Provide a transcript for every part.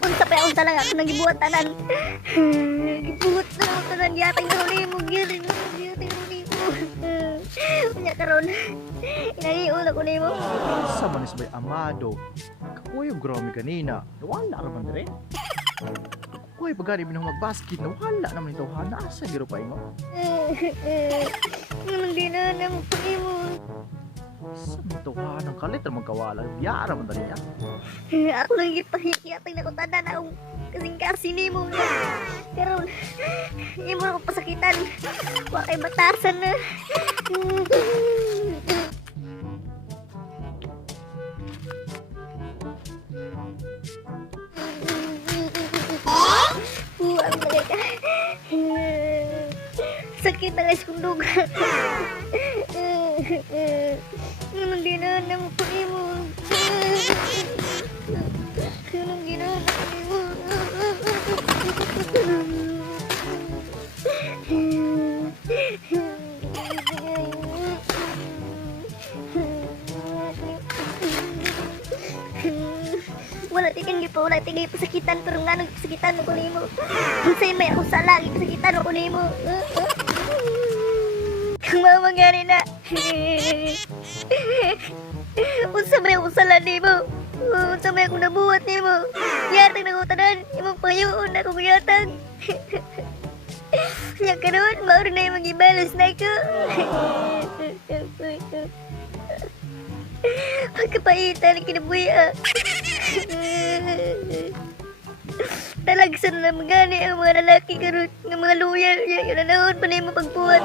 Unsa pa unsa lang ako nagibuhat tanan. Gibuhat na ako tanan yatang huli mo giri mo yatang huli mo. Unya karon. Inaniul ako nimo. Sa manis bay amado. Kakuyo gromi kanina. Wala ra man dire. Kuy pagani binong magbasket na wala naman ito hana asa giro pa ingo. Nang dinana mo mo. Sa ito hanang kalit ra magkawala. Yara man dali Ako lang gipahiyatang na ko tanan akong kasing-kasi nimo. Karon imo ako pasakitan. Wa kay batasan na. Ang lagay ka. Sakit na guys kung duga. Anong ginana mo po mo? Anong ginana mo? Wala tigay pasakitan pero nga nagpasakitan ako nimo. Unsay may ako sa lagi pasakitan ako nimo. Kung mamangari na. Unsa may usala nimo. Unsa may akong nabuhat nimo. Yatang nangutanan imong payuon akong yatang. Nya karon mao na imong gibalos na ko. Pagkapaitan kinabuhi. Talagsan na magani ang mga lalaki karon ng mga loyal yung nanahon pa na yung pagbuhat.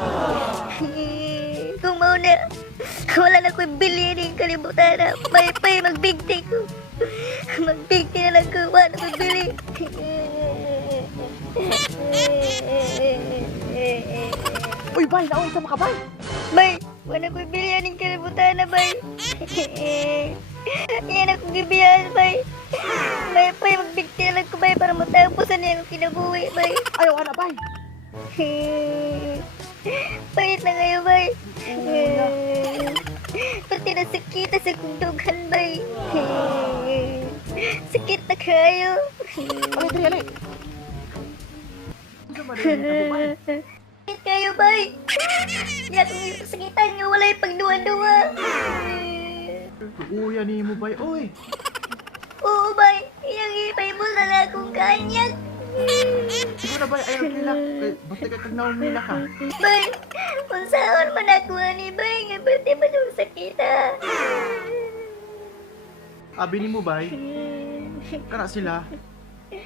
Kung mauna wala na ko'y bilhin yung kalibutan na pay magbigti ko. Magbigti na lang ko, wala na ko'y bili. Uy bay, naon sa makabay. Bay, wala ko'y bilhin yung kalibutan na bay. Yan akong gibihan bay. Bay, magbigti na lang ko bay para matapusan niya ang kinabuhi bay. Ayaw ana bay. Pahit na kayo, bay. Pati na sakit sa kundugan, bay. Sakit na kayo. Ay dali ali. Ano man din Sakit kayo, bay. Di akong sakitan nga wala'y pagduwa-duwa. Uya ni mo bay oy. Oo, bay. Iyang ipay mo na akong kanyag. Siguro na bay ayaw kilak. Basta ka kag naumila ka. Bay, kung saan man ako ni bay, nga pati ba nung sakita? Abi ni mo bay. Kana sila.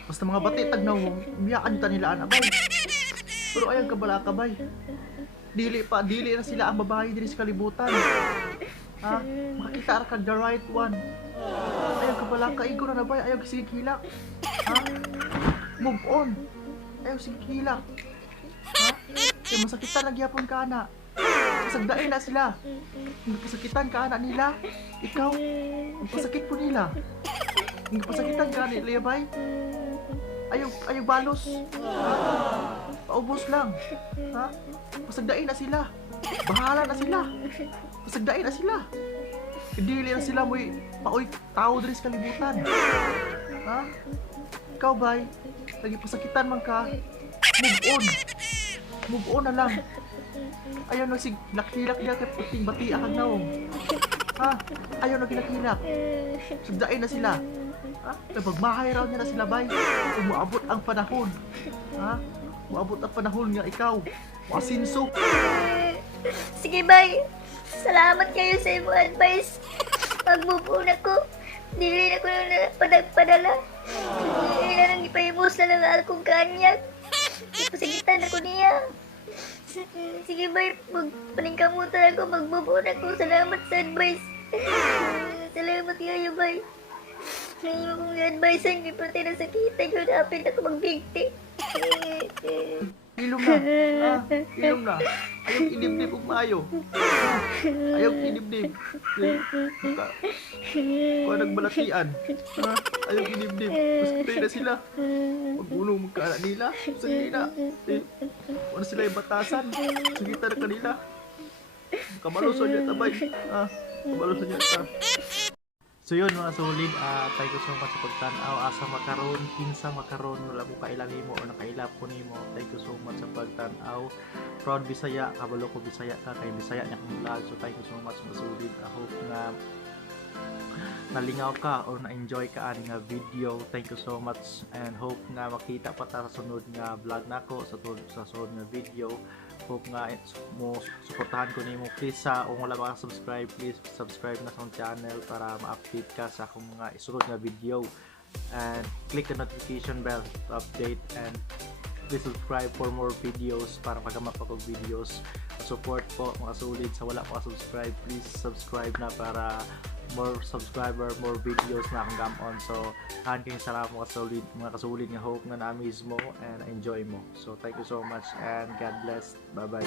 Basta mga bati tagnaw mo, umiyakan ta nila ana bay. Pero ayaw ka bala ka bay. Dili na sila ang babae diri sa kalibutan. Ha? Makakita ra ka the right one. Ayaw ka bala ka igo na bay, ayaw sige hilak. Ha? Move on. Ayaw sige hilak. Ha? Kaya masakitan na gyapon ka ana. Kasagdain na sila. Hindi pasakitan ka ana nila. Ikaw, ang pasakit po nila. Hindi pasakitan ka nila bay. Ayaw balos. Ha? Paubos lang. Ha? Pasagdain na sila. Bahala na sila. Pasagdain na sila. Dili na sila mo'y paoy tao diri sa kalibutan. Ha? Ikaw bay, lagi pasakitan man ka. Move on. Move on na lang. Ayaw na sig lakilak niya kay puting bati akag naong. Ha? Ayaw na ginakilak. Sagdain na sila. Ha? Nabagmahay raw niya na sila bay. Umuabot ang panahon. Ha? Umuabot ang panahon nga ikaw. Masinso. Sige, bay. Salamat kayo sa iyong advice. Magmove on ako. Dili na ko na padala. Dili na nang ipahimos na lang akong kanyag. Ipasagitan ako niya. Sige, bay. Paningkamutan ako. Magmove on ako. Salamat sa advice. Salamat kayo, bay. Ngayon kong advice-an, hindi pati nasakitan yun. Apit ako magbigti. Ilong na. Ha? Ilong na. Ayaw idibdib ug maayo. Ayaw idibdib. Kung nagbalatian. Ha? Ayaw idibdib. Basta na sila. Magulo magkaanak nila. Sa nila. Ano sila yung batasan. Sagita na kanila. Kamalusan niya tabay. Ha? Kamalusan niya ta. So yun mga solid, thank you so much sa pagtanaw. Asa makaron, kinsa makaron, wala mo kailang mo o nakailap ko nimo. Thank you so much sa pagtanaw. Proud Bisaya, kabalo ko Bisaya ka, kay Bisaya niya kong vlog. So thank you so much mga solid. I hope na nalingaw ka or na-enjoy ka ani nga video. Thank you so much and hope nga makita pa ta sa sunod nga vlog nako sa sunod nga video. Hope nga mo suportahan ko nimo please kung wala pa ka subscribe, please subscribe na sa akong channel para ma-update ka sa akong mga isunod nga video and click the notification bell to update and please subscribe for more videos para pagamak pa kong videos. Support po mga solid, sa wala pa subscribe please subscribe na para more subscriber, more videos na akong gamon. So, kaan kayong salamat mga kasulid nga hope nga na-amaze mo and enjoy mo. So, thank you so much and God bless. Bye-bye.